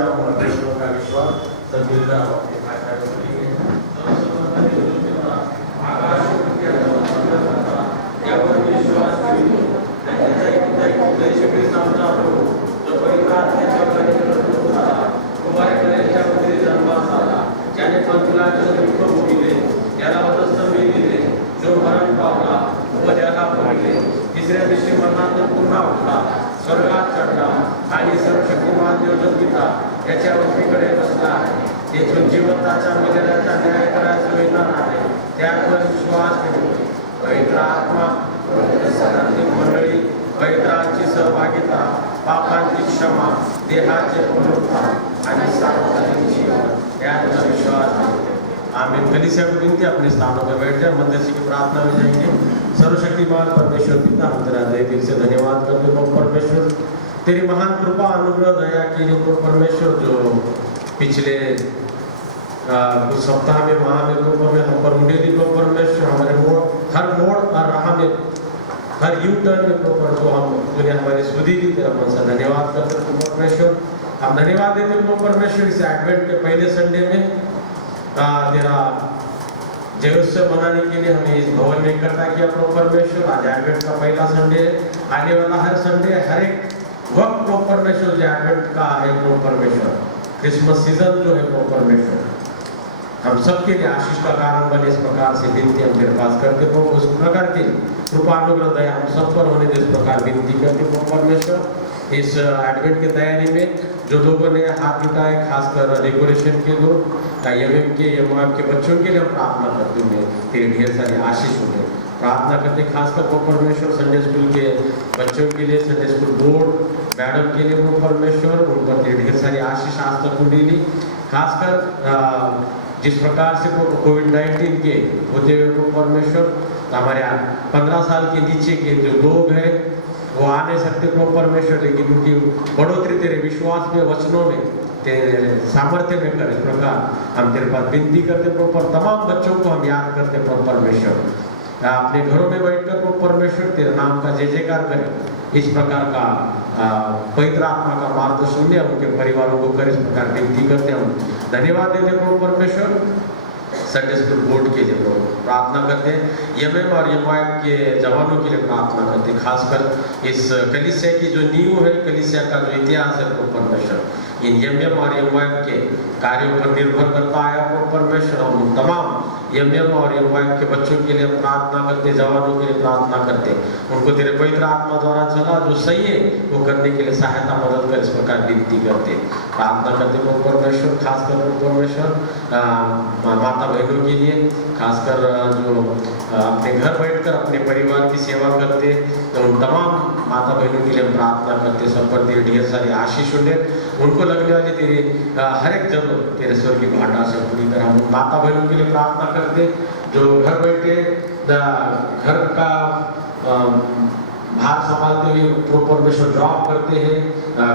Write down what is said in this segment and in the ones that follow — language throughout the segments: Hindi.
हम परमेश्वर का विश्वास सब मिल रहा हो अपने भाषा में सुनेंगे। तिसऱ्या दिवशी मरणानंतर पुन्हा उठला, स्वर्गात चढला आणि सर्वशक्तिमान देव पिता याच्या उजवीकडे बसला आहे. येथून जिवंताच्या मेलेल्याचा न्याय करायचं येणार आहे. त्यावर विश्वास ठेवू. पवित्र आत्मा, सदांतिक मंडळी, पवित्रांची सहभागिता, पापांची क्षमा, देहाचे पुनरुत्थान आणि सार्वजनिक जीवन याचा विश्वास ठेवू. आमीन। कलीसिया को विनती अपने स्थानों पर बैठ जाए, मध्यस्थी की प्रार्थना में जाएंगे। सर्वशक्तिमान परमेश्वर पिता, हम तेरा तहे दिल से धन्यवाद करते हो परमेश्वर, तेरी महान कृपा अनुग्रह दया के लिए परमेश्वर, जो पिछले कुछ सप्ताह में माह में हम पर मुड़े दी परमेश्वर, हमारे हर मोड़ और राह में हर यू टर्न में तो हम तूने हमारी सुधी दी, तेरा मन से धन्यवाद करते हो परमेश्वर। हम धन्यवाद देते हो परमेश्वर इस एडवेंट के पहले संडे में तेरा जयोत्सव मनाने के लिए हमें इस भवन में इकट्ठा किया प्रभु परमेश्वर। आज एडवेंट का पहला संडे, आने वाला हर संडे, हर एक वक्त प्रभु परमेश्वर जो एडवेंट का है प्रभु परमेश्वर, क्रिसमस सीजन जो है प्रभु परमेश्वर, हम सबके लिए आशीष का कारण बने। इस प्रकार से विनती हम तेरे पास करते प्रभु, उस प्रकार की कृपा अनुग्रह दया हम सब पर होने दे, इस प्रकार विनती करते प्रभु परमेश्वर। इस एडवेंट की तैयारी में जो लोगों ने हाथ उठाए, खासकर डेकोरेशन के लोग, एमएम के एमओएम के बच्चों के लिए हम प्रार्थना करते हुए तेरे ढेर सारे आशीष होंगे। प्रार्थना करते खासकर प्रभु परमेश्वर संडे स्कूल के बच्चों के लिए, संडे स्कूल बोर्ड मैडम के लिए प्रभु परमेश्वर, उन पर तेरे ढेर सारी आशीष आज तक मिली। खासकर जिस प्रकार से कोविड-19 के होते हुए प्रभु परमेश्वर, हमारे 15 साल के नीचे के जो लोग हैं वो आ नहीं सकते प्रभु परमेश्वर, लेकिन उनकी बढ़ोतरी तेरे विश्वास में, वचनों में, तेरे सामर्थ्य में कर। इस प्रकार हम तेरे पास विनती करते प्रभु पर, तमाम बच्चों को हम याद करते प्रभु परमेश्वर, अपने घरों में बैठकर प्रभु परमेश्वर तेरे नाम का जय जयकार करें। इस प्रकार का पवित्र आत्मा का मार्गदर्शन ले उनके परिवारों को कर। इस प्रकार विनती करते हम धन्यवाद देते प्रभु परमेश्वर। संडे स्कूल बोर्ड के लिए प्रार्थना करते हैं, एमएम और एमओएम के जवानों के लिए प्रार्थना करते हैं। खासकर इस कलीसिया की जो नींव है, कलीसिया का जो इतिहास है प्रभु परमेश्वर, इन एमएम और एमओएम के कार्यों पर निर्भर करता है प्रभु परमेश्वर। हम तमाम एमएम और एमओएम के बच्चों के लिए प्रार्थना करते, जवानों के लिए प्रार्थना करते, उनको तेरे पवित्र आत्मा द्वारा चला जो सही है वो करने के लिए सहायता मदद कर। इस प्रकार विनती करते प्रार्थना करते प्रभु परमेश्वर। खासकर प्रभु परमेश्वर माता बहनों के लिए, खासकर जो अपने घर बैठकर अपने परिवार की सेवा करते, तो उन तमाम माता बहनों के लिए हम प्रार्थना करते, सब पर तेरे ढेर सारी आशीष होने, उनको लगने वाली तेरे हर एक जरूरत तेरे स्वर्गीय भांडार से पूरी तरह। हम माता बहनों के लिए प्रार्थना करते जो घर बैठे घर का भार संभालते हुए प्रभु परमेश्वर जॉब करते हैं,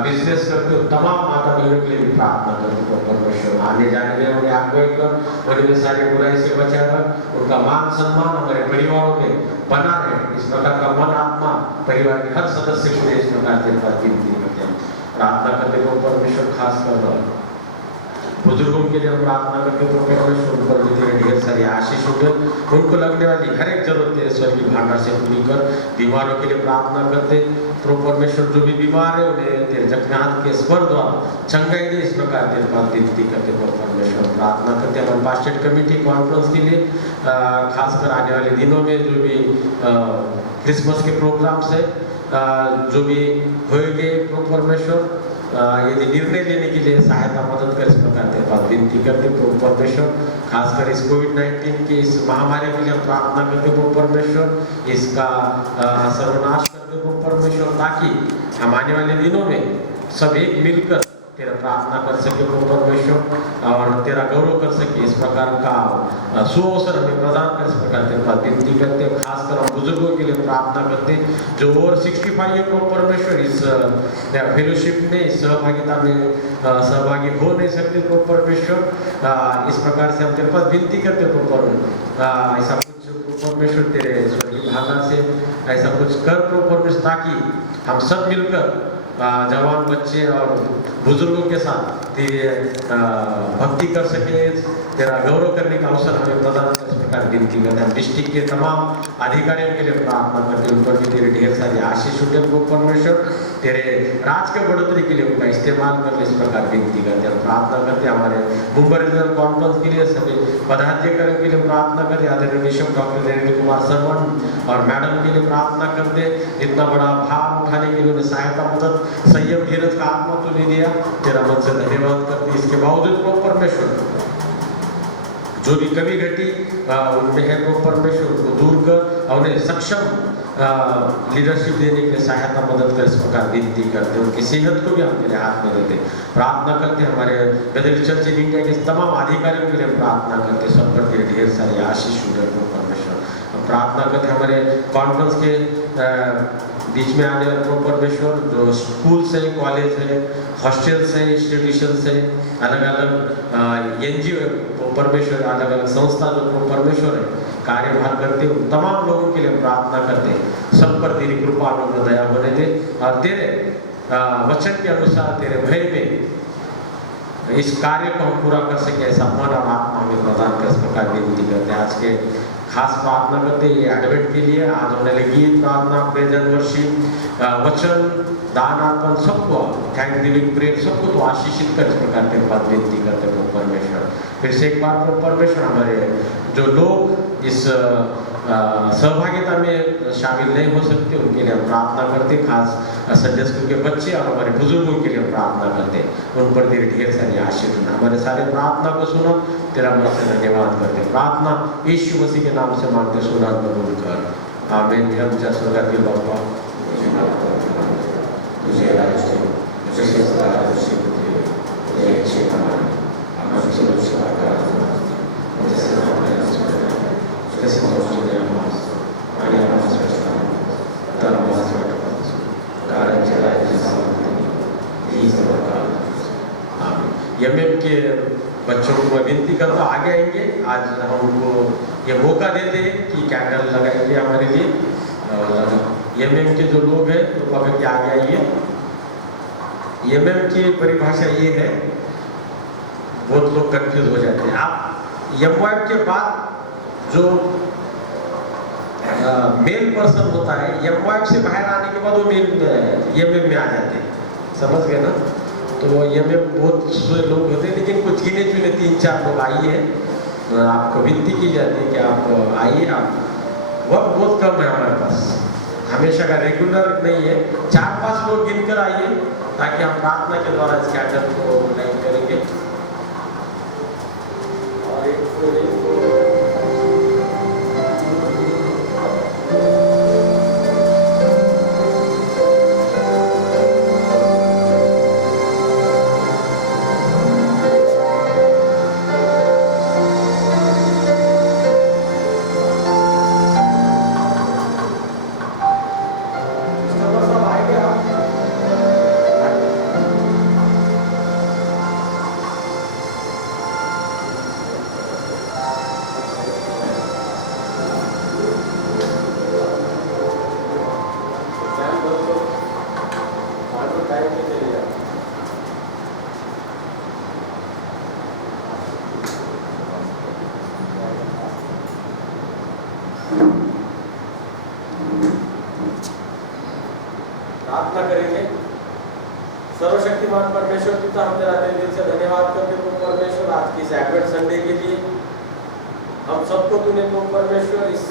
बिजनेस करते हो, तमाम माता बहनों के लिए भी प्रार्थना करते प्रभु परमेश्वर। आने जाने में उन्हें आगे कर, उन्हें सारी बुराई से बचाकर उनका मान सम्मान हमारे परिवारों में बना रहे। इस प्रकार का मन आत्मा परिवार के हर सदस्य को इस प्रकार के विनती करते हैं, प्रार्थना करते प्रभु परमेश्वर। खासकर बुजुर्गों के लिए हम प्रार्थना करते प्रभु परमेश्वर, उन पर भी तेरे ढेर सारी आशीष होकर उनको लगने वाली हर एक जरूरत तेरे स्वर्गीय भांडार से पूरी कर। बीमारों के लिए प्रार्थना करते प्रभु परमेश्वर, जो भी बीमार है उन्हें तेरे जख्म हाथ के स्पर्श द्वारा चंगाई दे। इस प्रकार तेरे पास विनती करते प्रभु परमेश्वर। प्रार्थना करते हमारे पास्टेड कमेटी कॉन्फ्रेंस के लिए, खासकर आने वाले दिनों में जो भी क्रिसमस के प्रोग्राम्स है जो भी होंगे प्रभु परमेश्वर, यदि निर्णय लेने के लिए सहायता मदद कर। इस प्रकार तेरे पास विनती करते प्रभु परमेश्वर। खासकर इस कोविड-19 के इस महामारी के लिए प्रार्थना करते प्रभु परमेश्वर, इसका सर्वनाश करते प्रभु परमेश्वर, ताकि हम आने वाले दिनों में सब एक मिलकर तेरा प्रार्थना कर सके प्रभु परमेश्वर और तेरा गौरव कर सके। इस प्रकार का सुअवसर हमें प्रदान कर। इस प्रकार तेरे पास विनती करते हैं। खासकर हम बुजुर्गों के लिए प्रार्थना करते जो ओवर 65 है प्रभु परमेश्वर, इस फेलोशिप में, इस सहभागिता में सहभागी हो नहीं सकते प्रभु परमेश्वर। इस प्रकार से हम तेरे पास विनती करते प्रभु परमेश्वर, ऐसा कुछ प्रभु परमेश्वर तेरे स्वर्गीय भागा से ऐसा कुछ कर प्रभु परमेश्वर, ताकि हम सब मिलकर जवान बच्चे और बुजुर्गों के साथ तेरे भक्ति कर सके, तेरा गौरव करने का अवसर हमें प्रदान कर, इस प्रकार विनती करते हैं। डिस्ट्रिक्ट के तमाम अधिकारियों के लिए प्रार्थना करते हैं, उन पर भी तेरे ढेर सारी आशीष उठे परमेश्वर, तेरे राज के बढ़ोतरी के लिए उनका इस्तेमाल कर ले, इस प्रकार विनती करते हैं। प्रार्थना करते हैं हमारे मुंबई रीजनल कॉन्फ्रेंस के लिए, सभी पदाधिकारियों के लिए प्रार्थना करते, आदरणीय बिशप डॉक्टर नरेंद्र कुमार सरवण और मैडम के लिए प्रार्थना करते, इतना बड़ा भार उठाने के लिए उन्हें सहायता, मदद, संयम, धीरज का आत्मा तूने दिया, तेरा मन से धन्यवाद करते। इसके बावजूद वो परमेश्वर जो भी कमी घटी उनमें है, वो परमेश्वर को दूर कर और उन्हें सक्षम लीडरशिप देने के लिए सहायता मदद कर, इस प्रकार विनती करते। उनकी सेहत को भी हम तेरे हाथ में देते, प्रार्थना करते। हमारे बेथेल चर्च इन इंडिया के तमाम अधिकारियों के लिए प्रार्थना करते, सब पर तेरे ढेर सारी आशीष उठे परमेश्वर। हम प्रार्थना करते हमारे कॉन्फ्रेंस के बीच में आने वाले परमेश्वर, जो स्कूल से, कॉलेज है, हॉस्टल से, इंस्टीट्यूशन से, अलग अलग एनजीओ परमेश्वर, अलग अलग संस्था जो परमेश्वर है कार्यभार करते, उन तमाम लोगों के लिए प्रार्थना करते, सब पर तेरी कृपा और दया होने दे, और तेरे वचन के अनुसार तेरे भय में इस कार्य को हम पूरा कर सके, ऐसा मन और आत्मा हमें प्रदान कर, इस प्रकार विनती करते हैं। आज के खास प्रार्थना करते हैं ये एडवेंट के लिए, आज होने वाले गीत, प्रार्थना, प्रेजन, वर्शिप, वचन, दान, अर्पण, सबको थैंक गिविंग प्रेयर, सबको तो आशीषित कर, इस प्रकार तेरे पास विनती करते हैं परमेश्वर। फिर से एक बार परमेश्वर, हमारे जो लोग इस सहभागिता में शामिल नहीं हो सकते, उनके लिए हम प्रार्थना करते, खास संडे स्कूल के बच्चे और हमारे बुजुर्गों के लिए प्रार्थना करते, उन पर तेरी ढेर सारी आशीष। हमारे सारे प्रार्थना को सुनो, तेरा मन से धन्यवाद करते। प्रार्थना यीशु मसीह के नाम से मांगते, सुना कबूल कर, आमीन। हम जा स्वर्गीय बाबा, तुझे राज्य, तुझे सदा तुझे तुझे अच्छे कमाने, हमारी सुरक्षा का जैसे हमारे जैसे तुझे आवाज आणि आवाज व्यवस्था तर आवाज वाटत कारण चलाए जैसा यही सब का। आमीन। एमएम के बच्चों को विनती करता आगे आएंगे, आज हम उनको ये मौका देते हैं कि कैंडल लगाएंगे हमारे लिए, और एमएम के जो लोग हैं तो पकड़ के आगे आइए। एमएम की परिभाषा ये है, बहुत लोग कंफ्यूज हो जाते हैं। आप एमवाइफ के बाद जो मेल पर्सन होता है, एमवाइफ से बाहर आने के बाद वो मेल एमएम में आ जाते हैं, समझ गए ना? तो एमएम बहुत से लोग होते हैं, लेकिन कुछ गिने चुने 3-4 लोग आइए हैं, आपको विनती की जाती है कि आप आइए। आप वक्त बहुत कम है हमारे पास, हमेशा का रेगुलर नहीं है, 4-5 लोग गिनकर आइए, ताकि हम प्रार्थना के द्वारा इस कैंडल को लाइट करेंगे। और एक प्रार्थना करेंगे। सर्वशक्तिमान परमेश्वर पिता, हम तेरा दिल से धन्यवाद करते हो परमेश्वर, आज की इस एडवेंट संडे के लिए। हम सबको तूने तो परमेश्वर इस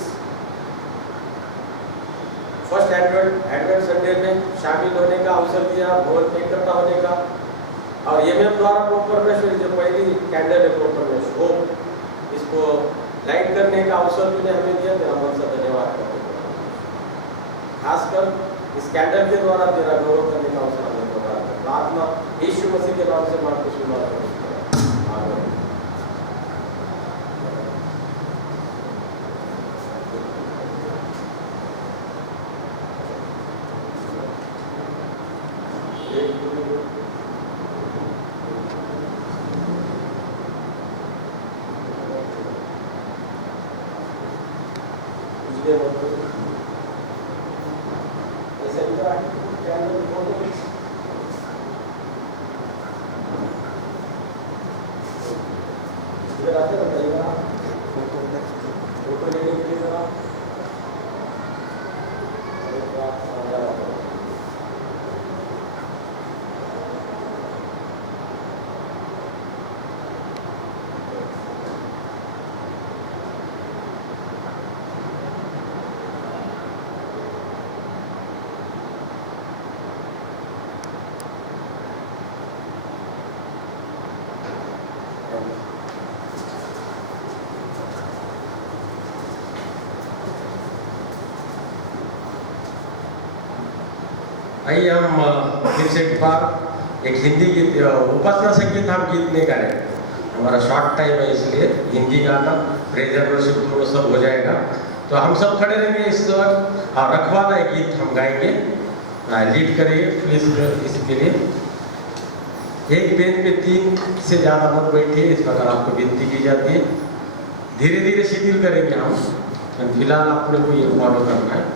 फर्स्ट एडवेंट संडे में शामिल होने का अवसर दिया, भवन में इकट्ठा होने का, और एमएम द्वारा परमेश्वर जो पहली कैंडल है परमेश्वर, वो इसको लाइट करने का अवसर तूने हमें दिया, तेरा मन से धन्यवाद करते हो। खासकर इस कैंडल के द्वारा तेरा गौरव करने का अवसर हमें प्रदान कर। प्रार्थना यीशु मसीह के नाम से मांगते सुना आमीन। ऐसे ही तो कैंडल आइए हम फिर से एक बार एक हिंदी गीत उपासना संगीत हम गीत नहीं गा रहे, हमारा शॉर्ट टाइम है इसलिए हिंदी गाना प्रेजर वर्शिप दोनों सब हो जाएगा। तो हम सब खड़े रहेंगे इस वक्त और रखवाला एक गीत हम गाएंगे, लीड करिए प्लीज इसके लिए। एक बेंच पे 3 से ज़्यादा मत बैठिए, इस प्रकार आपको विनती की जाती है। धीरे धीरे शिथिल करेंगे हम, फिलहाल अपने को ये फॉलो करना है।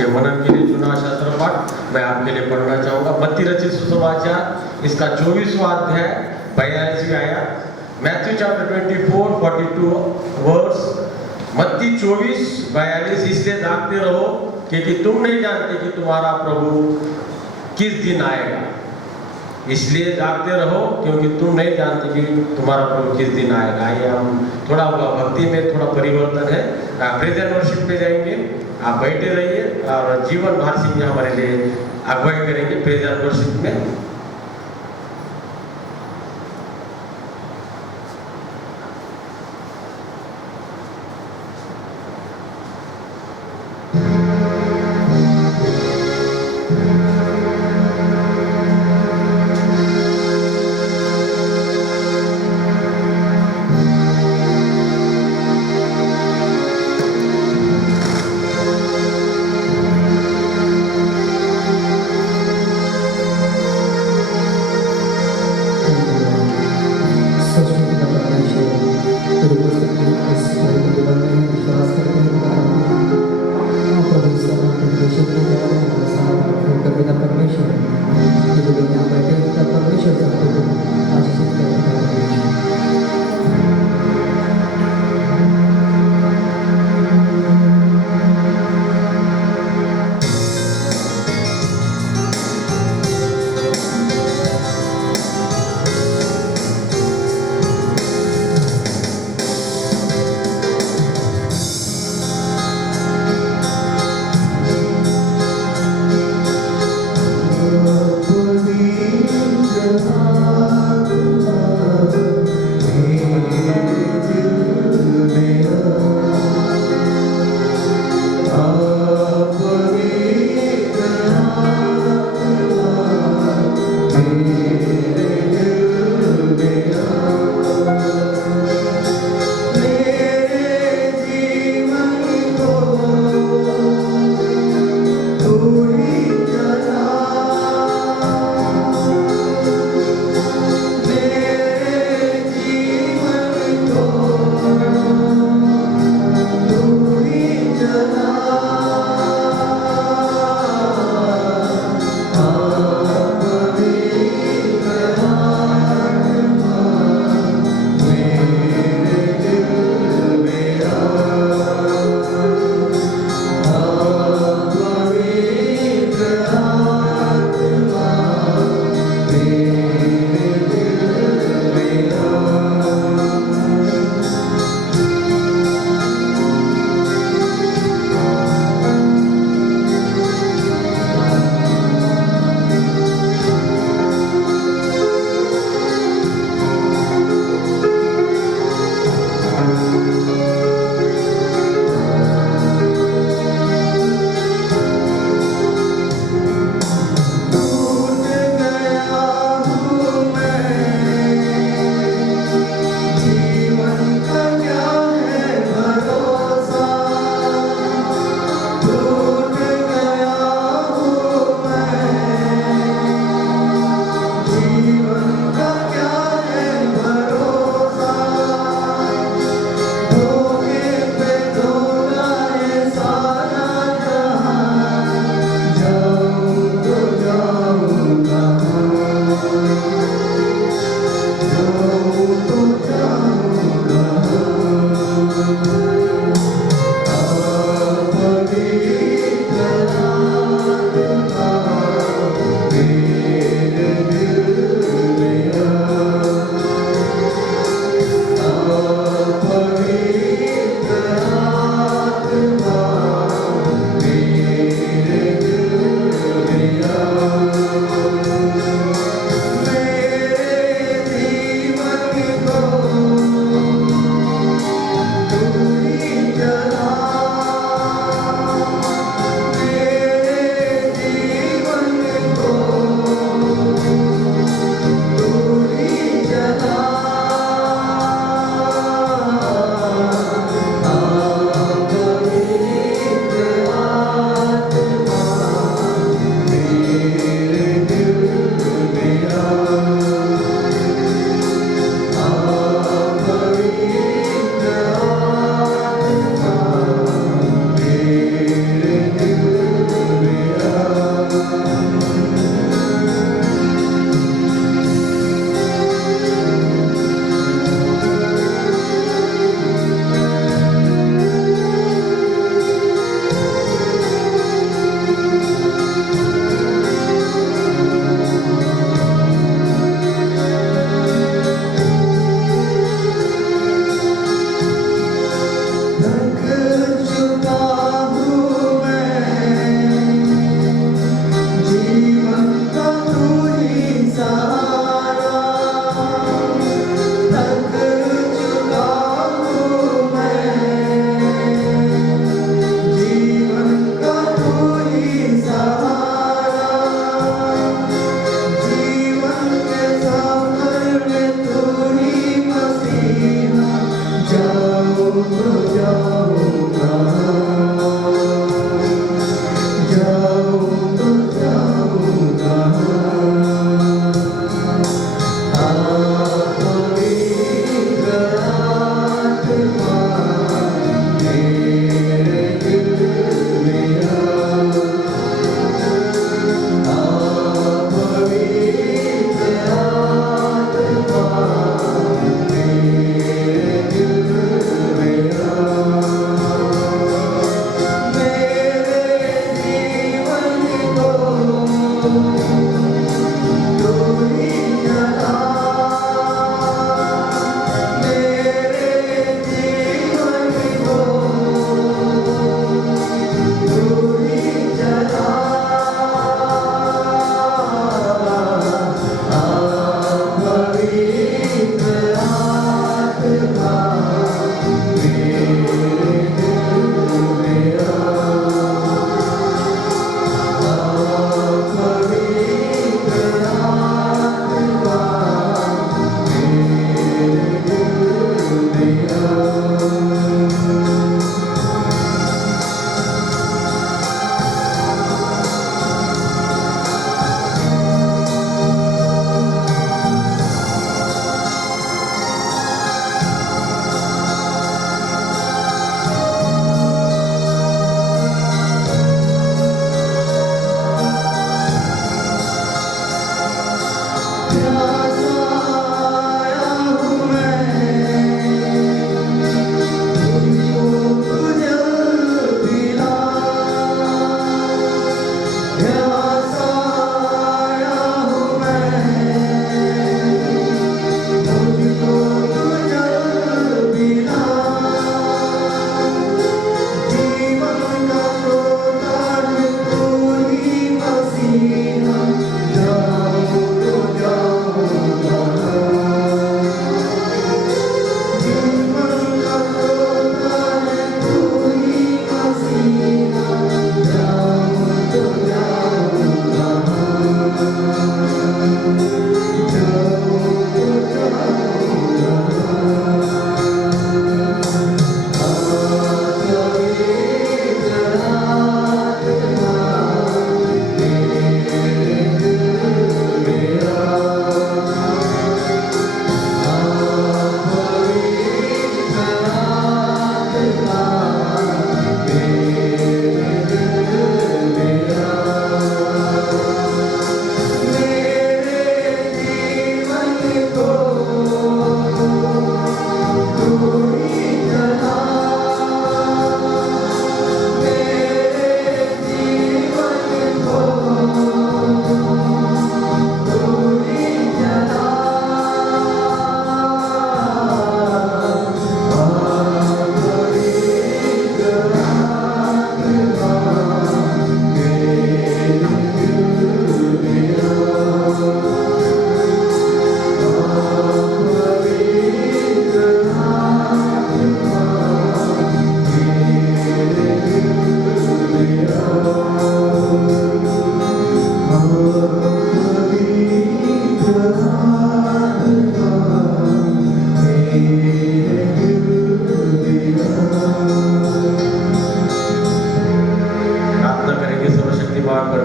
के मनन के लिए चुना शास्त्र पाठ मैं आपके लिए पढ़ना चाहूँगा। मत्ती रचित सुसमाचार इसका 24वां अध्याय 42वीं आयत, मैथ्यू चैप्टर 24:42 वर्स, मत्ती 24:42, इसलिए जागते रहो क्योंकि तुम नहीं जानते कि तुम्हारा प्रभु किस दिन आएगा। इसलिए जागते रहो क्योंकि तुम नहीं जानते कि तुम्हारा प्रभु किस दिन आएगा। आइए हम थोड़ा भक्ति में थोड़ा परिवर्तन है, प्रेज एंड वर्शिप में जाएंगे। आप बैठे रहिए और जीवन भाषी में हमारे लिए अगुवाई करेंगे प्रेज एंड वर्शिप में।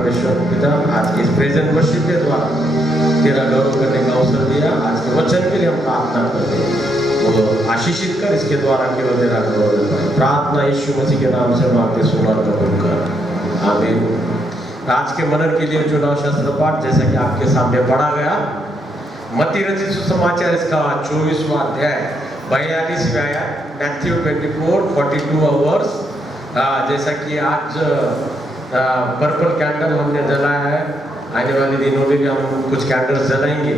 परमेश्वर पिता आज के इस प्रेजेंट वर्शिप के द्वारा तेरा गौरव करने का अवसर दिया। आज के वचन के लिए हम प्रार्थना करते हैं, वो आशीषित कर, इसके द्वारा केवल तेरा गौरव पाए। प्रार्थना यीशु मसीह के नाम से मांगते सुना कबूल कर, आमीन। आज के मनन के लिए चुनाव शास्त्र पाठ जैसा कि आपके सामने पढ़ा गया, मत्ती रचित सुसमाचार इसका 24वां अध्याय 42वें आयत, मैथ्यू 24:42 आवर्स। जैसा कि आज पर्पल कैंडल हमने जलाया है, आने वाले दिनों में भी हम कुछ कैंडल्स जलाएंगे।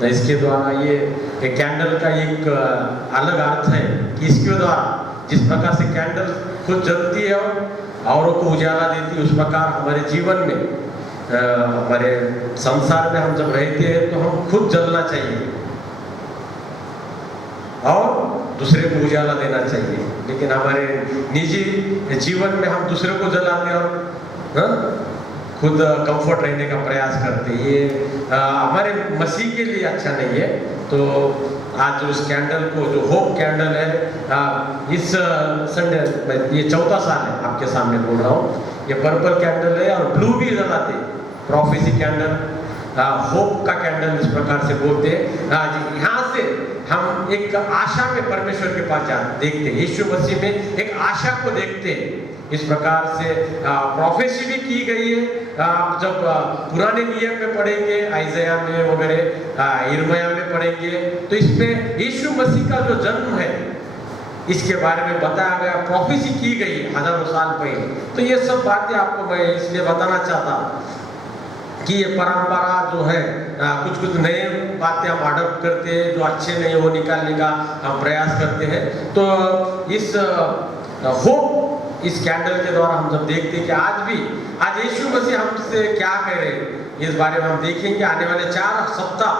तो इसके द्वारा ये एक कैंडल का एक अलग अर्थ है कि इसके द्वारा जिस प्रकार से कैंडल खुद जलती है और औरों को उजाला देती है, उस प्रकार हमारे जीवन में हमारे संसार में हम जब रहते हैं तो हम खुद जलना चाहिए और दूसरे को उजाला देना चाहिए। लेकिन हमारे निजी जीवन में हम दूसरे को जलाते और खुद कंफर्ट रहने का प्रयास करते, ये हमारे मसीह के लिए अच्छा नहीं है। तो आज उस कैंडल को, जो होप कैंडल है, इस संडे ये 4था साल है आपके सामने बोल रहा हूँ। ये पर्पल कैंडल है और ब्लू भी जलाते, प्रोफेसी कैंडल, होप का कैंडल इस प्रकार से बोलते हैं। यहाँ से हम एक आशा में परमेश्वर के पास देखते हैं, यीशु मसीह में एक आशा को देखते हैं। इस प्रकार से प्रोफेसी भी की गई है। जब पुराने नियम में पढ़ेंगे, आइज़ाया में वगैरह, यिर्मयाह में पढ़ेंगे, तो इसमें यीशु मसीह का जो जन्म है इसके बारे में बताया गया, प्रोफेसी की गई हजारों साल पहले। तो ये सब बातें आपको मैं इसलिए बताना चाहता हूँ कि ये परंपरा जो है, कुछ नए बातें हम अडॉप्ट करते हैं, जो अच्छे नहीं वो निकालने का हम प्रयास करते हैं। तो इस होप, इस कैंडल के द्वारा हम जब देखते हैं कि आज यीशु मसीह हमसे क्या कह रहे हैं, इस बारे में हम देखेंगे। आने वाले 4 सप्ताह,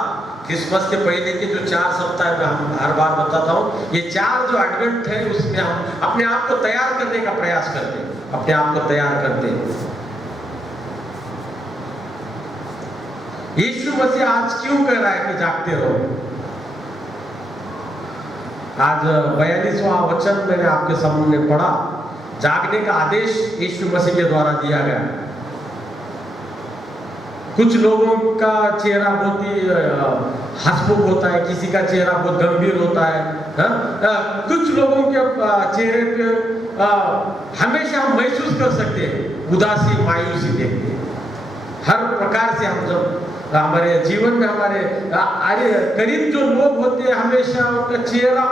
क्रिसमस के पहले के जो 4 सप्ताह में हम हर बार बताता हूँ, ये 4 जो एडवेंट है उसमें हम अपने आप को तैयार करने का प्रयास करते हैं, अपने आप को तैयार करते हैं। यीशु मसीह आज क्यों कह रहा है कि जागते रहो? आज 42वां वचन मैंने आपके सामने पढ़ा, जागने का आदेश यीशु मसीह के द्वारा दिया गया। कुछ लोगों का चेहरा बहुत ही हंसमुख होता है, किसी का चेहरा बहुत गंभीर होता है। कुछ लोगों के चेहरे पे हमेशा हम महसूस कर सकते हैं उदासी, मायूसी देखते हैं। हर प्रकार से हम जब हमारे जीवन में हमारे करीब जो लोग होते हैं, हमेशा उनका चेहरा,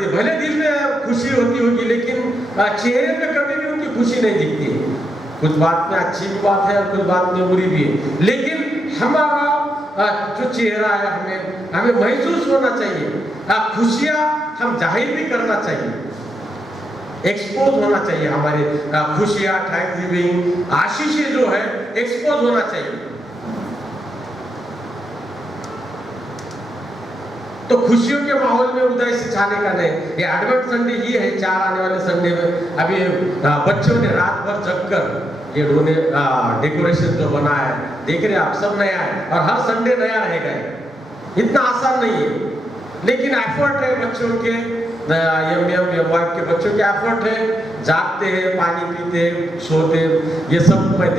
भले दिल में खुशी होती होगी लेकिन चेहरे पे कभी भी उनकी खुशी नहीं दिखती है। कुछ बात में अच्छी भी बात है और कुछ बात में बुरी भी है, लेकिन हमारा जो चेहरा है, हमें महसूस होना चाहिए। खुशियाँ हम जाहिर भी करना चाहिए, एक्सपोज होना चाहिए। हमारे खुशियाँ, थैंक्सगिविंग, आशीषें जो है एक्सपोज होना चाहिए। तो खुशियों के माहौल में उदय से छाने का नहीं। ये एडवेंट संडे ये है, 4 आने वाले संडे में अभी बच्चों ने रात भर जगकर ये डेकोरेशन जो बनाया है, देख रहे आप, सब नया है और हर संडे नया रहेगा। इतना आसान नहीं है, लेकिन एफर्ट है बच्चों के, वाइफ के बच्चों के एफर्ट है। जागते हैं, पानी पीते, सोते, ये सब मैं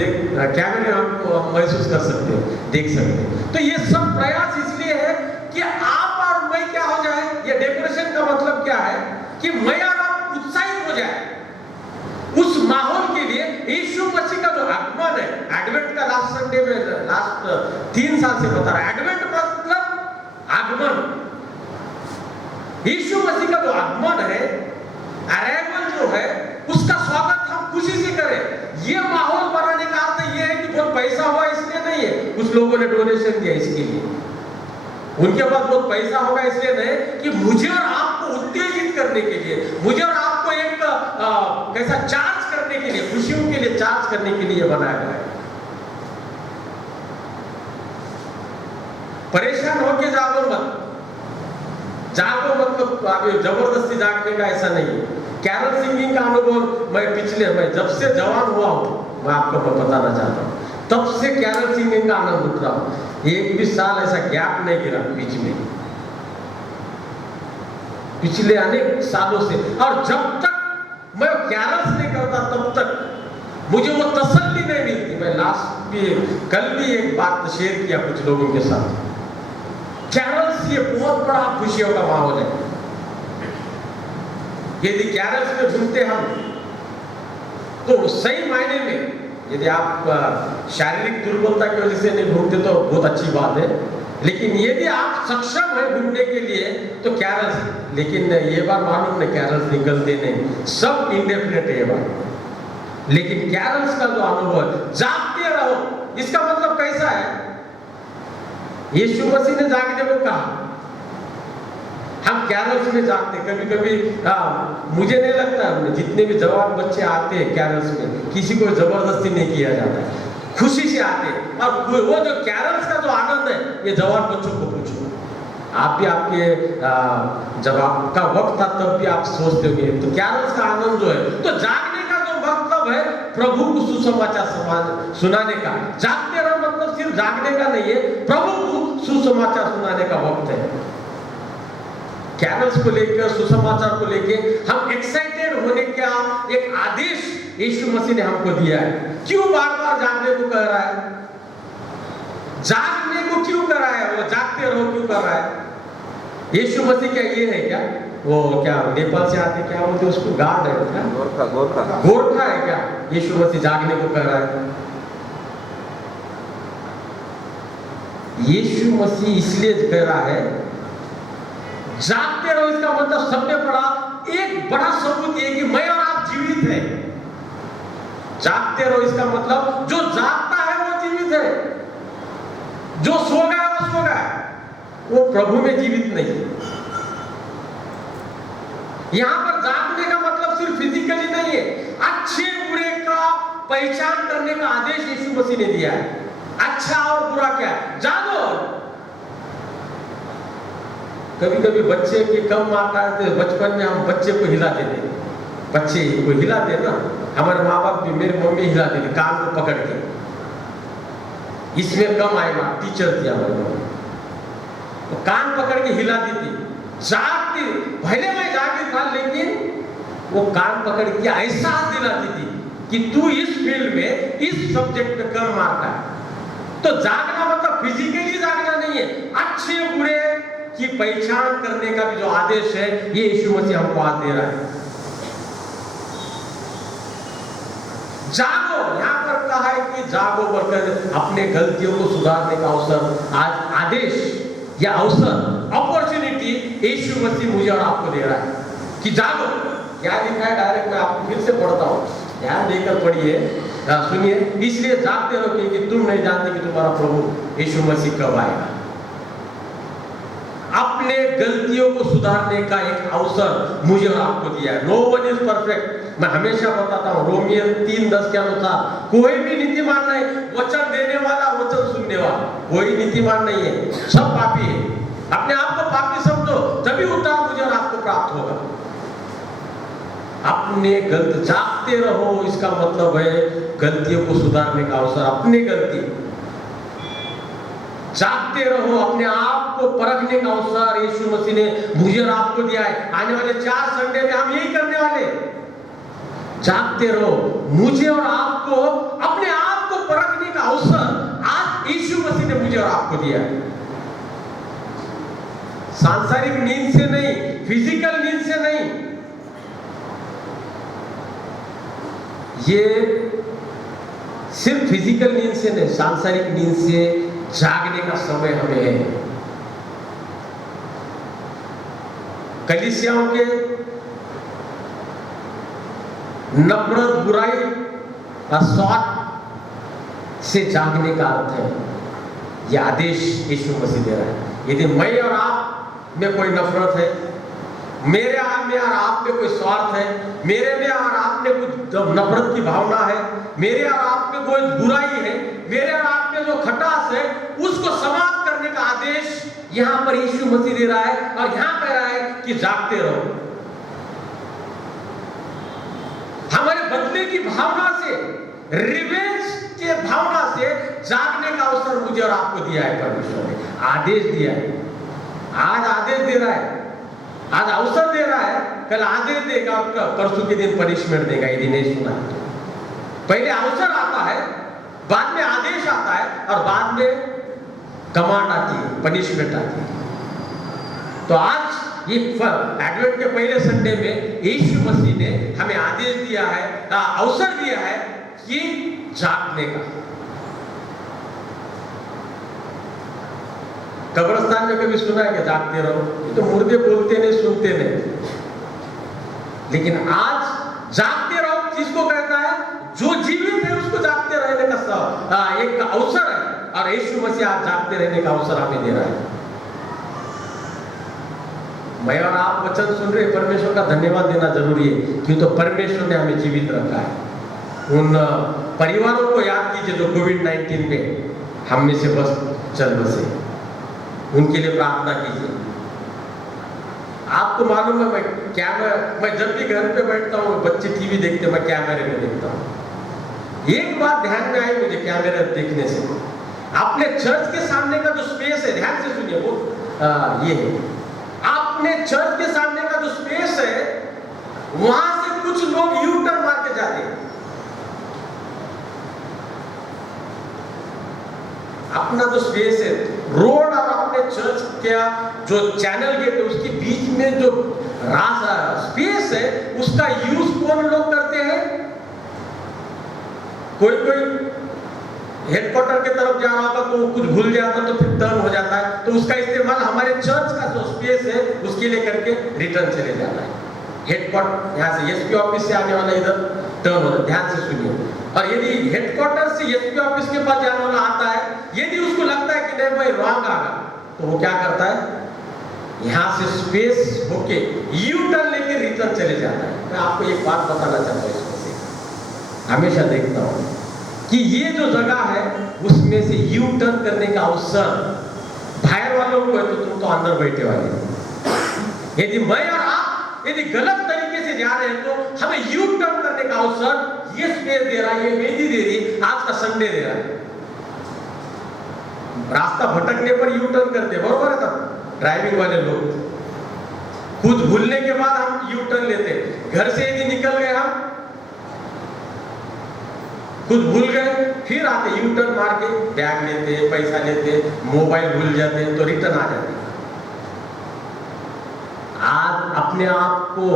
कैमरे हम महसूस कर सकते हैं, देख सकते हैं। तो ये सब प्रयास इसलिए है कि आप और मैं क्या हो जाए। ये डेकोरेशन का मतलब क्या है कि मैं और आप उत्साहित हो जाए उस माहौल के लिए। यीशु मसीह का जो आगमन है, एडवेंट का लास्ट संडे में, लास्ट 3 साल से बता रहा है, एडवेंट मतलब आगमन। यीशु मसीह का जो आगमन है, अराइवल जो है, उसका स्वागत हम खुशी से करें। ये माहौल बनाने का अर्थ ये है कि बहुत पैसा हुआ इसलिए नहीं है, कुछ लोगों ने डोनेशन दिया इसके लिए, उनके पास बहुत पैसा होगा इसलिए नहीं, कि मुझे और आपको उत्तेजित करने के लिए, मुझे और आपको एक कैसा चार्ज करने के लिए, खुशियों के लिए चार्ज करने के लिए बनाया गया है। परेशान होके जागो मत, जागो मतलब अभी जबरदस्ती जागने का ऐसा नहीं है। कैरल सिंगिंग का अनुभव मैं जब से जवान हुआ हूँ, मैं आपको बताना चाहता हूँ, तब से कैरल सिंगिंग का आनंद उठ रहा हूँ। 1 साल ऐसा गैप नहीं गिरा बीच में, पिछले अनेक सालों से। और जब तक मैं कैरल्स नहीं करता तब तक मुझे वो तसल्ली नहीं मिलती। मैं कल भी एक बात शेयर किया कुछ लोगों के साथ। कैरल्स ये बहुत बड़ा खुशियों का माहौल है। यदि कैरल्स में घूमते हम तो सही मायने में, यदि आप शारीरिक दुर्बलता की वजह से नहीं घूमते तो बहुत अच्छी बात है, लेकिन यदि आप सक्षम है घूमने के लिए तो कैरल्स, लेकिन ये बार मालूम नहीं कैरल्स निकलते नहीं, सब इंडेफिनेट है ये बार। लेकिन कैरल्स का जो अनुभव, जागते रहो, इसका मतलब कैसा है? यीशु मसीह ने जागने को कहा, हम कैरल्स में जागते। कभी कभी मुझे नहीं लगता जितने भी जवान बच्चे आते हैं कैरल्स में, किसी को जबरदस्ती नहीं किया जाता है, खुशी से आते हैं। और वो जो कैरल्स का जो आनंद है, ये जवान बच्चों को पूछो, आप भी आपके जब आपका वक्त था तब भी आप सोचते होंगे। तो कैरल्स का आनंद जो है, तो जागने का जो मतलब है प्रभु को सुसमाचार सुनाने का। जागते रहो मतलब सिर्फ जागने का नहीं है, प्रभु को सुसमाचार सुनाने का वक्त है। कैरल्स को लेकर, सुसमाचार को लेकर हम एक्साइटेड होने का एक आदेश यीशु मसीह ने हमको दिया है। क्यों बार बार जागने को कह रहा है? जागने को क्यों कर रहा है? वो जागते रहो क्यों कर रहा है? यीशु मसीह क्या ये है क्या? वो क्या नेपाल से आते क्या बोलते उसको, गार्ड है क्या? गोरखा है क्या? यीशु मसीह जागने को कह रहा है। यीशु मसीह इसलिए कह रहा है जागते रहो, इसका मतलब सबसे बड़ा एक बड़ा सबूत ये कि मैं और आप जीवित हैं। जागते रहो इसका मतलब जो जागता है वो जीवित है, जो सो गया वो सो गया, वो प्रभु में जीवित नहीं है। यहां पर जागने का मतलब सिर्फ फिजिकली नहीं है, अच्छे बुरे का पहचान करने का आदेश यीशु मसीह ने दिया है। अच्छा और बुरा क्या है? जागो। कभी कभी बच्चे के कम आता है तो बचपन में हम बच्चे को हिलाते थे, बच्चे को हिलाते ना, हमारे माँ बाप भी, मेरी मम्मी हिलाते थे कान को पकड़ के, इसमें कम आएगा, टीचर थी हमारे मम्मी, तो कान पकड़ के हिलाती थी। जागती, पहले मैं जागी था, लेकिन वो कान पकड़ के ऐसा दिलाती थी कि तू इस फील्ड में, इस सब्जेक्ट में कम मारता है। तो जागना मतलब फिजिकली जागना नहीं है, अच्छे बुरे की पहचान करने का भी जो आदेश है, ये यीशु मसीह हमको आज दे रहा है। जागो, यहां पर कहा है कि जागो बढ़कर अपने गलतियों को सुधारने का अवसर, आज आदेश या अवसर, अपॉर्चुनिटी यीशु मसीह मुझे और आपको दे रहा है कि जागो। क्या लिखा है? डायरेक्ट मैं आपको फिर से पढ़ता हूं, ध्यान देकर पढ़िए, सुनिए। इसलिए जागते रहो कि तुम नहीं जानते कि तुम्हारा प्रभु यीशु मसीह कब आएगा। अपने गलतियों को सुधारने का एक अवसर मुझे और आपको दिया है। No one is perfect. मैं हमेशा बताता हूँ, रोमियो 3:10 के अनुसार कोई भी नीतिमान नहीं, वचन देने वाला, वचन सुनने वाला, कोई नीतिमान नहीं है, सब पापी है। अपने आप को पापी समझो, तभी उद्धार मुझे और आपको प्राप्त होगा। अपने गलती, जागते रहो इसका मतलब है गलतियों को सुधारने का अवसर, अपनी गलती। जागते रहो, अपने आप को परखने का अवसर यीशु मसीह ने मुझे और आपको दिया है। आने वाले 4 संडे में हम यही करने वाले। जागते रहो, मुझे और आपको अपने आप को परखने का अवसर आज यीशु मसीह ने मुझे और आपको दिया है। सांसारिक नींद से नहीं, फिजिकल नींद से नहीं, ये सिर्फ फिजिकल नींद से नहीं, सांसारिक नींद से जागने का समय हमें है। कलीसियाओं के नफरत, बुराई और स्वार्थ से जागने का अर्थ है, यह आदेश यीशु मसीह दे रहा है। यदि मैं और आप में कोई नफरत है, मेरे में और आप में कोई स्वार्थ है, मेरे में और आप में कुछ नफरत की भावना है, मेरे और आप में कोई बुराई है, मेरे और आप में जो खटास है, उसको समाप्त करने का आदेश यहां पर यीशु मसीह दे रहा है। और यहां कह रहा है कि जागते रहो। हमारे बदले की भावना से, रिवेंज के भावना से जागने का अवसर मुझे और आपको दिया है। परमेश्वर ने आदेश दिया है, आज आदेश दे रहा है, आज अवसर दे रहा है, कल आदेश देगा, परसों के दिन पनिशमेंट देगा। यदि नहीं सुना, पहले अवसर आता है, बाद में आदेश आता है और बाद में कमांड आती है, पनिशमेंट आती है। तो आज ये एडवेंट के पहले संडे में यीशु मसीह ने हमें आदेश दिया है, अवसर दिया है कि जागने का। कब्रिस्तान में कभी सुना है कि जागते रहो? ये तो मुर्दे बोलते नहीं, सुनते नहीं। लेकिन आज जागते रहो किसको कहता है? जो जीवित है उसको जागते रहने का एक अवसर है, और यीशु मसीह आज जागते रहने का अवसर हमें दे रहा है। मैं और आप वचन सुन रहे, परमेश्वर का धन्यवाद देना जरूरी है, क्यों तो परमेश्वर ने हमें जीवित रखा है। उन परिवारों को याद कीजिए जो कोविड-19 में हम में से बस चल बसे, उनके लिए प्रार्थना कीजिए। आपको मालूम है मैं जब भी घर पे बैठता हूँ, बच्चे टीवी देखते, मैं कैमरे में देखता हूँ। एक बात ध्यान में आई मुझे कैमरे देखने से, अपने चर्च के सामने का जो स्पेस है, ध्यान से सुनिए, वो ये है, अपने चर्च के सामने का जो स्पेस है, वहां से कुछ लोग यू टर्न मार के जाते हैं। अपना जो स्पेस है, रोड और अपने चर्च का जो चैनल गेट है, उसके बीच में जो रास्ता स्पेस है, उसका यूज कौन लोग करते हैं? कोई हेडक्वार्टर की तरफ जा रहा होगा तो कुछ भूल जाता तो फिर टर्न हो जाता है, तो उसका इस्तेमाल हमारे चर्च का जो स्पेस है उसके लिए करके रिटर्न चले जाता है। हेडक्वार्टर यहाँ से एसपी ऑफिस से आने वाला इधर टर्न होता है, ध्यान से सुनिए। और यदि हेडक्वार्टर से एसपी ऑफिस के पास जाने वाला आता है, यदि उसको लगता है कि नहीं भाई रॉन्ग आ गया, तो वो क्या करता है? यहाँ से स्पेस होके यू टर्न लेके रिटर्न चले जाता है। मैं आपको एक बात बताना चाहता हूँ, इसमें से हमेशा देखता हूँ कि ये जो जगह है उसमें से यू टर्न करने का अवसर बाहर वालों को है, तो तुम तो अंदर बैठे वाले। यदि मैं और आप यदि गलत तरीके से जा रहे हैं तो हमें यू टर्न करने का अवसर ये स्पेस दे रहा है, ये वेदी दे रही है, आज का संडे दे रहा है। रास्ता भटकने पर यू टर्न करते हैं, बरोबर है ना? ड्राइविंग वाले लोग खुद भूलने के बाद हम यू टर्न लेते हैं। घर से यदि निकल गए, हम खुद भूल गए, फिर आते यू टर्न मार के बैग लेते, पैसा लेते, मोबाइल भूल जाते, तो रिटर्न आ जाते। आज अपने आप को,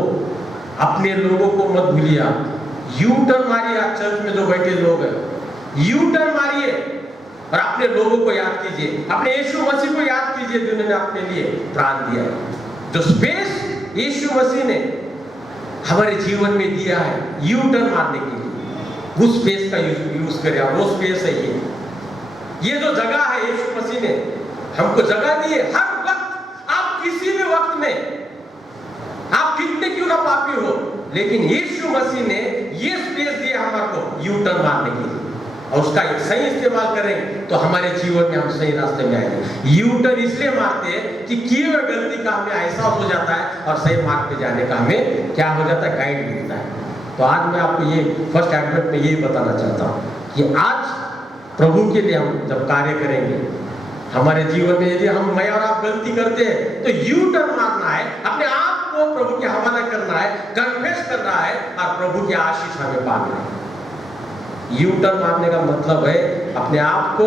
अपने लोगों को मत भूलिए। आप यू टर्न मारिए। आज चर्च में जो बैठे लोग हैं, यू टर्न मारिए और अपने लोगों को याद कीजिए, अपने यीशु मसीह को याद कीजिए जिन्होंने अपने लिए प्राण दिया है। जो स्पेस यीशु मसीह ने हमारे जीवन में दिया है यू टर्न मारने के लिए, उस स्पेस का यूज करें। वो स्पेस है ये जो जगह है, यीशु मसीह ने हमको जगह दी है। हर वक्त, आप किसी भी वक्त में, आप कितने क्यों ना पापी हो, लेकिन यीशु मसीह ने ये स्पेस दिया हमारे को यू टर्न मारने के लिए, और उसका एक सही इस्तेमाल करें तो हमारे जीवन में हम सही रास्ते में आएंगे। यू टर्न इसलिए मारते हैं कि किए हुए गलती का हमें एहसास हो जाता है और सही मार्ग पे जाने का हमें क्या हो जाता है? गाइड मिलता है। तो आज मैं आपको ये फर्स्ट एडवेंट में यही बताना चाहता हूँ कि आज प्रभु के लिए हम जब कार्य करेंगे, हमारे जीवन में यदि मैं और आप गलती करते हैं तो यू टर्न मारना है, अपने आप को प्रभु के हवाले करना है, कन्फेस करना है, और प्रभु की आशीष हमें पाना है। यू टर्न मारने का मतलब है अपने आप को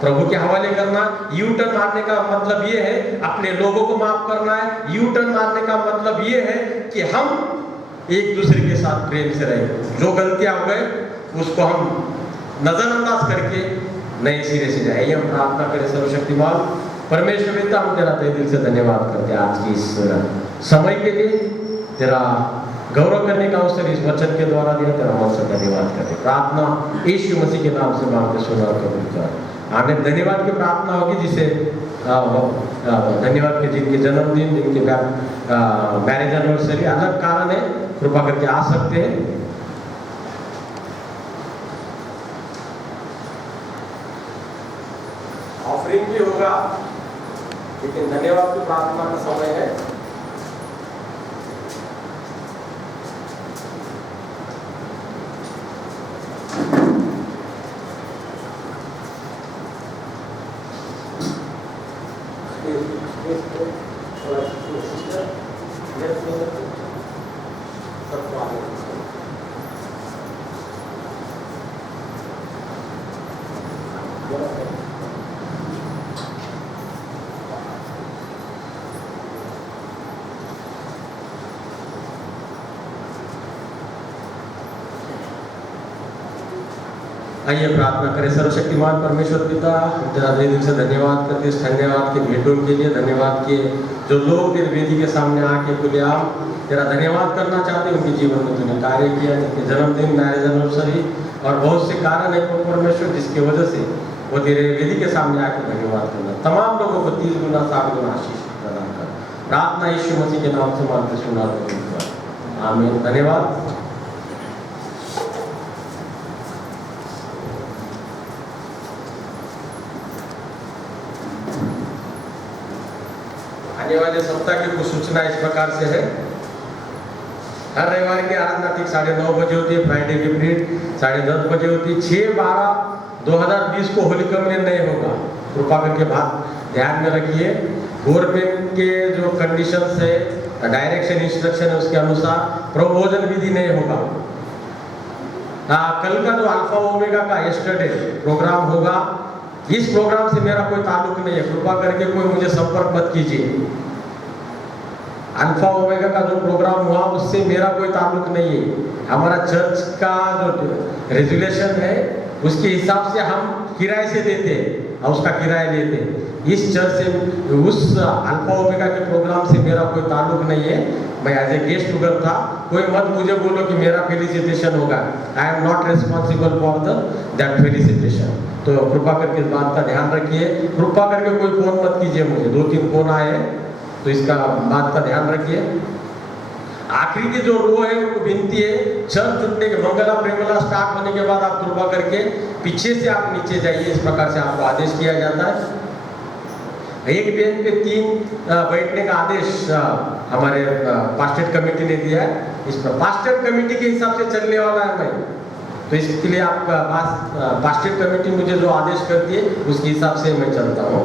प्रभु के हवाले करना। यू टर्न मारने का मतलब ये है अपने लोगों को माफ करना है। यू टर्न मारने का मतलब ये है कि हम एक दूसरे के साथ प्रेम से रहे। जो गलतियां हो गए उसको हम नजरअंदाज करके नए सिरे से जाए। हम प्रार्थना करें। सर्वशक्तिमान परमेश्वर पिता, हम तेरा तहे दिल से धन्यवाद करते हैं आज की इस समय के लिए, तेरा गौरव करने का अवसर इस वचन के द्वारा दिया। तेरा मन से धन्यवाद करते। प्रार्थना यीशु मसीह के नाम से मांगते, सुना और कबूल कर। आगे धन्यवाद की प्रार्थना होगी जिसे धन्यवाद के जिनके जन्मदिन, जिनके मैरिज एनिवर्सरी अलग कारण है, कृपा करके आ सकते हैं। ऑफरिंग भी होगा, लेकिन धन्यवाद की प्रार्थना का समय है। आइए प्रार्थना करें। सर्वशक्तिमान परमेश्वर पिता, तेरा दिल से धन्यवाद करते इस धन्यवाद के भेंटों के लिए, धन्यवाद के जो लोग तेरे वेदी के सामने आके खुलेआम तेरा धन्यवाद करना चाहते हैं, उनके जीवन में तूने कार्य किया, जिनके जन्मदिन, मैरिज एनिवर्सरी और बहुत से कारण है परमेश्वर जिसकी वजह से वो तेरे वेदी के सामने आके धन्यवाद करना। तमाम लोगों को 30 गुना 60 गुना आशीष प्रदान कर। प्रार्थना यीशु मसीह के नाम से मांगते सुना दो, आमीन। धन्यवाद। आने वाले सप्ताह की कुछ सूचना इस प्रकार से है। हर रविवार की आराधना ठीक 9:30 बजे होती है, फ्राइडे की पीरियड 10:30 बजे होती है। 6/12/2020 को होली कम्युनियन नहीं होगा, कृपा करके बात ध्यान में रखिए। गवर्नमेंट के जो कंडीशंस है, डायरेक्शन इंस्ट्रक्शन है, उसके अनुसार प्रभोजन विधि नहीं होगा। कल का जो अल्फा ओमेगा का यस्टरडे प्रोग्राम होगा, इस प्रोग्राम से मेरा कोई ताल्लुक नहीं है, कृपा करके कोई मुझे संपर्क मत कीजिए। अल्फा ओमेगा का जो प्रोग्राम हुआ उससे मेरा कोई ताल्लुक नहीं है। हमारा चर्च का जो रेजुलेशन है उसके हिसाब से हम किराए से देते हैं और उसका किराया लेते हैं। इस चर्च से, उस अल्फा ओमेगा के प्रोग्राम से मेरा कोई ताल्लुक नहीं है। मैं एज ए गेस्ट उधर था। कोई मत मुझे बोलो कि मेरा फेलिसिटेशन होगा। I am not responsible for that felicitation. तो कृपा करके इस बात का ध्यान रखिए। कृपा करके कोई फोन मत कीजिए मुझे, 2-3 फोन आए तो इसका बात का ध्यान रखिए। आखिरी की जो रो है उनको विनती है, चर्च छुटने के मंगला प्रेमला स्टार्ट होने के बाद आप कृपा करके पीछे से आप नीचे जाइए, इस प्रकार से आपको आदेश किया जाता है। एक बेंच पे 3 बैठने का आदेश हमारे पास्टेट कमेटी ने दिया है। इस पर पास्टेट कमेटी के हिसाब से चलने वाला है मैं, तो इसके लिए आपका पास्टेट कमेटी मुझे जो आदेश करती है उसके हिसाब से मैं चलता हूँ,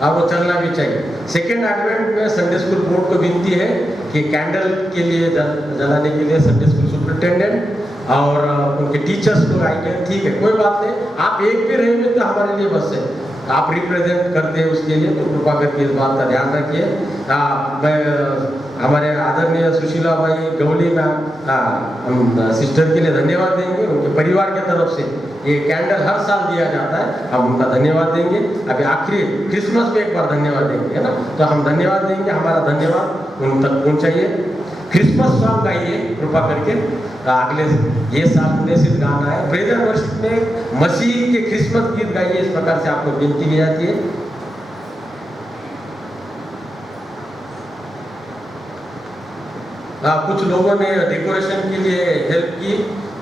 और वो चलना भी चाहिए। सेकेंड एडवेंट में संडे स्कूल बोर्ड को विनती है कि कैंडल के लिए जलाने के लिए संडे स्कूल सुपरिटेंडेंट और उनके टीचर्स लोग आएंगे, ठीक है, कोई बात नहीं। आप एक भी रहेंगे तो हमारे लिए बस है, आप रिप्रेजेंट करते हैं उसके लिए, तो कृपा करके इस बात का ध्यान रखिए। मैं हमारे आदरणीय सुशीला भाई गौली मैम हम सिस्टर के लिए धन्यवाद देंगे। उनके परिवार की तरफ से ये कैंडल हर साल दिया जाता है, हम उनका धन्यवाद देंगे। अभी आखिरी क्रिसमस में एक बार धन्यवाद देंगे, है ना, तो हम धन्यवाद देंगे। हमारा धन्यवाद उन तक पहुँचाइए। क्रिसमस सॉन्ग गाइए कृपा करके। अगले ये साल निश्चित गाना है, प्रेजर वर्शिप में मसीह के क्रिसमस गीत गाइए, इस प्रकार से आपको विनती की जाती है। कुछ लोगों ने डेकोरेशन के लिए हेल्प की,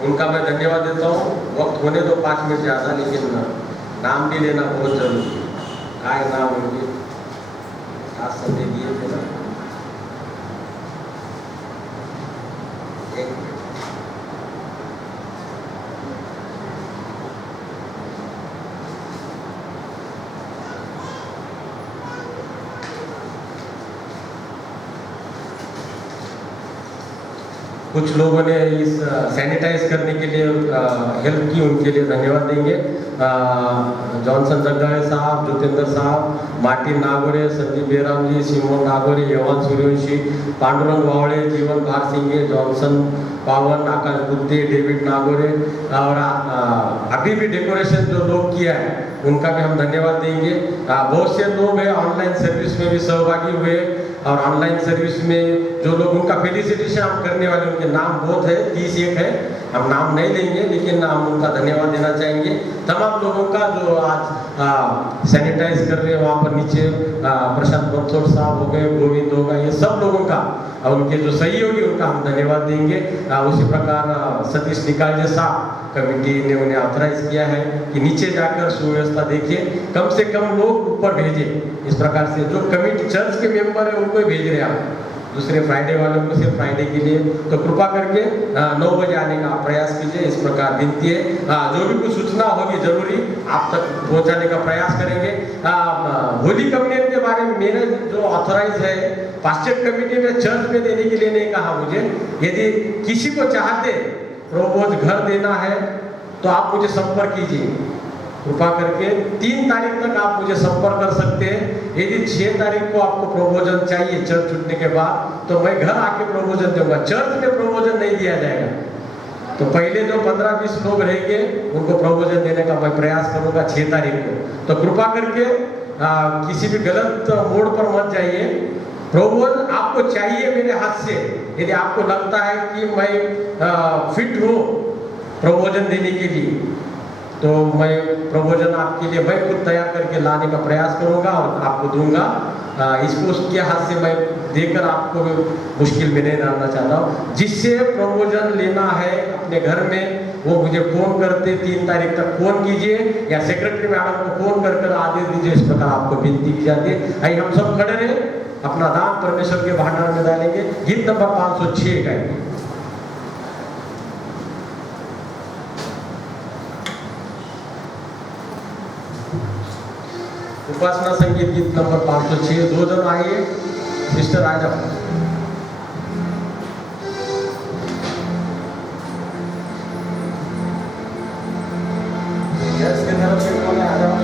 उनका मैं धन्यवाद देता हूँ। वक्त होने दो 5 मिनट ज़्यादा, लेकिन नाम भी लेना बहुत जरूरी है। काय नाम उनके खास संदेश दिए थे ना, कुछ लोगों ने इस सैनिटाइज करने के लिए हेल्प की, उनके लिए धन्यवाद देंगे। जॉनसन जग्गावे साहब, ज्योतिंदर साहब, मार्टिन नागोरे, संदीप बेराम जी, सिमोन नागोरे, यवान सूर्यवंशी, पांडुरंग वावड़े, जीवन भार सिंह, जॉनसन पावन, आकाश बुद्धे, डेविड नागोरे, और अभी भी डेकोरेशन जो लोग किया है उनका भी हम धन्यवाद देंगे। बहुत से लोग हैं ऑनलाइन सर्विस में भी सहभागी हुए, और ऑनलाइन सर्विस में जो लोग उनका फेलिसिटेशन हम करने वाले, उनके नाम बहुत है, 31 है, हम नाम नहीं लेंगे, लेकिन हम उनका धन्यवाद देना चाहेंगे। तमाम लोगों का जो आज सैनिटाइज कर रहे हैं वहाँ पर नीचे, प्रशांत बंसोड़ साहब हो गए, गोविंद होगा, ये सब लोगों का और उनके जो सहयोगी उनका हम धन्यवाद देंगे। उसी प्रकार सतीश निकालजे साहब कमेटी ने उन्हें ऑथराइज किया है कि नीचे जाकर सुव्यवस्था देखिए, कम से कम लोग ऊपर भेजें। इस प्रकार से जो कमेटी चर्च के मेंबर है उनको ही भेज रहे हैं आप, दूसरे फ्राइडे वालों को सिर्फ फ्राइडे के लिए, तो कृपा करके 9 बजे आने का आप प्रयास कीजिए, इस प्रकार विनती है। जो भी कुछ सूचना होगी जरूरी आप तक पहुंचाने का प्रयास करेंगे। होली कम्युनियन के बारे में मेरे जो ऑथराइज है पास्टेट कमेटी ने चर्च में देने के लिए नहीं कहा मुझे। यदि किसी को चाहते प्रोपोज घर देना है तो आप मुझे संपर्क कीजिए, कृपा करके 3 तारीख तक आप मुझे संपर्क कर सकते हैं। यदि 6 तारीख को आपको प्रवचन चाहिए चर्च छूटने के बाद, तो मैं घर आके प्रवचन दूंगा, चर्च में प्रवचन नहीं दिया जाएगा। तो पहले जो 15-20 लोग रहेंगे उनको प्रवचन देने का मैं प्रयास करूंगा 6 तारीख को। तो कृपा करके किसी भी गलत मोड़ पर मत जाइए। प्रवचन आपको चाहिए मेरे हाथ से। यदि आपको लगता है कि मैं फिट हूँ प्रवचन देने के लिए, तो मैं प्रवचन आपके लिए मैं खुद तैयार करके लाने का प्रयास करूंगा और आपको दूंगा। इसको उसके हाथ से मैं देकर आपको मुश्किल में नहीं डालना चाहता हूँ। जिससे प्रवचन लेना है अपने घर में, वो मुझे फोन करते 3 तारीख तक फोन कीजिए, या सेक्रेटरी मैडम को फोन कर आदेश दीजिए। इस प्रकार आपको विनती की जाती है। आइए हम सब खड़े रहे, अपना दान परमेश्वर के भंडार में डालेंगे। गीत नंबर 506 गाएंगे। उपासना संगीत गीत नंबर 506। 2 जन आइए, सिस्टर आ जाओ। यस के तरफ से कौन आ जाओ।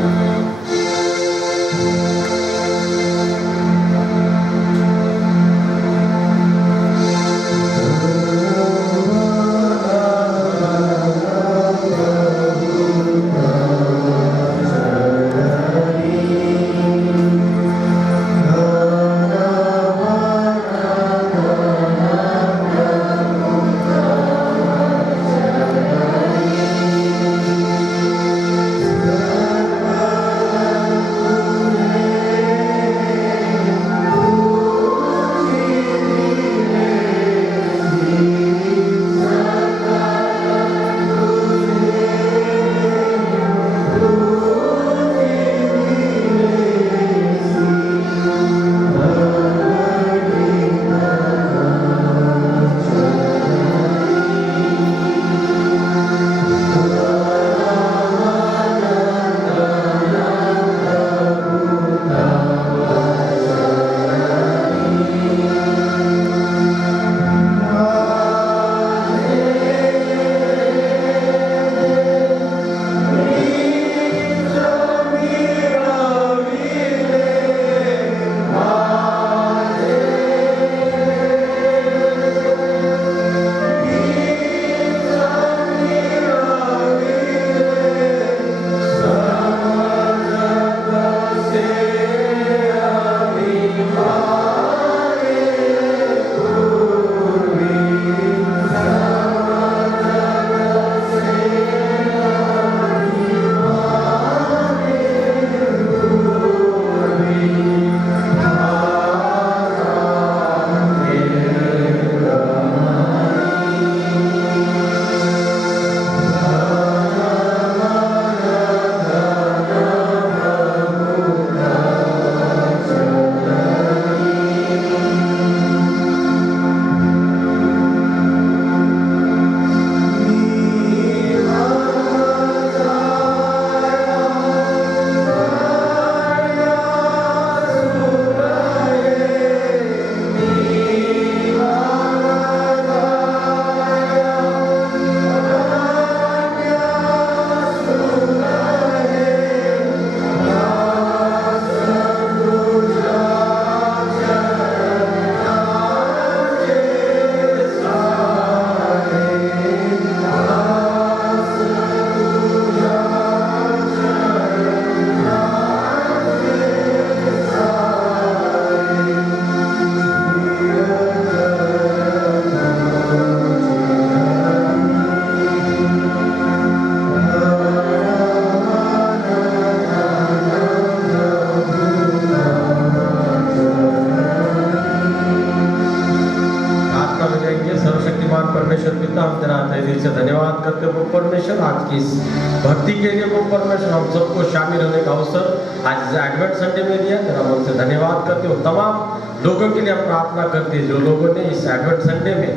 करते हो परमेश्वर, आज की इस भक्ति के लिए वो परमेश्वर हम सबको शामिल होने का अवसर आज एडवेंट संडे में दिया। तेरा मन से धन्यवाद करते हो। तमाम लोगों के लिए हम प्रार्थना करते हैं जो लोगों ने इस एडवेंट संडे में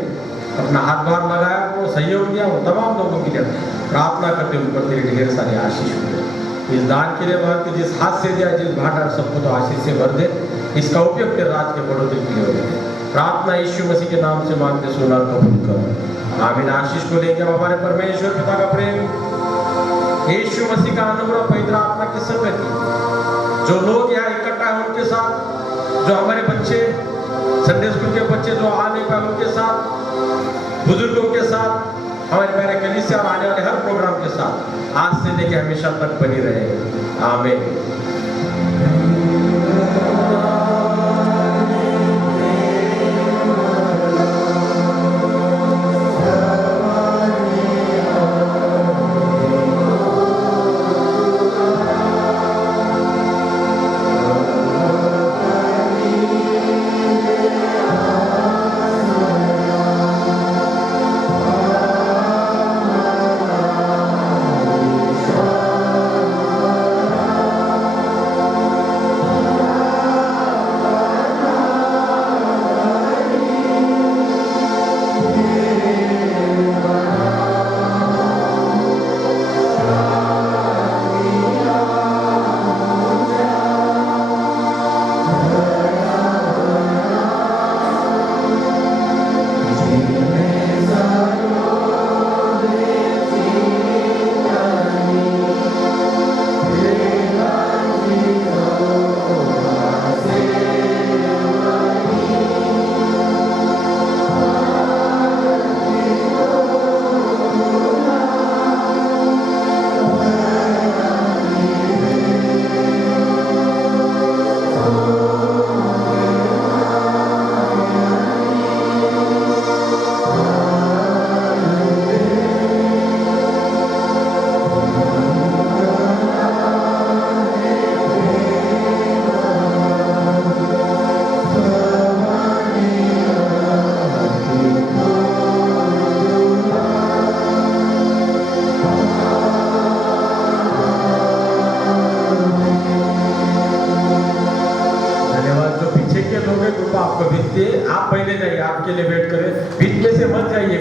अपना हाथ बार लगाया, वो सहयोग दिया, वो तमाम लोगों के लिए प्रार्थना करते हुए ऊपर तेरी ढेर सारी आशीष हो। इस दान के लिए बात जिस हाथ से दिया, जिस भांडार सबको तो आशीष से भर दे, इसका उपयोग तेरे राज के बढ़ोतरी के लिए हो। प्रार्थना यीशु मसीह के नाम से मांगते सुना कबूल करो। आमीन। आशीष को लेकर हमारे परमेश्वर पिता का प्रेम, यीशु मसीह का अनुग्रह, पवित्र आत्मा की संगति, जो लोग यहाँ इकट्ठा हैं उनके साथ, जो हमारे बच्चे संडे स्कूल के बच्चे जो आने पाए उनके साथ, बुजुर्गों के साथ, हमारे प्यारे कलीसिया और आने वाले हर प्रोग्राम के साथ आज से लेकर हमेशा तक बनी रहे। आमीन।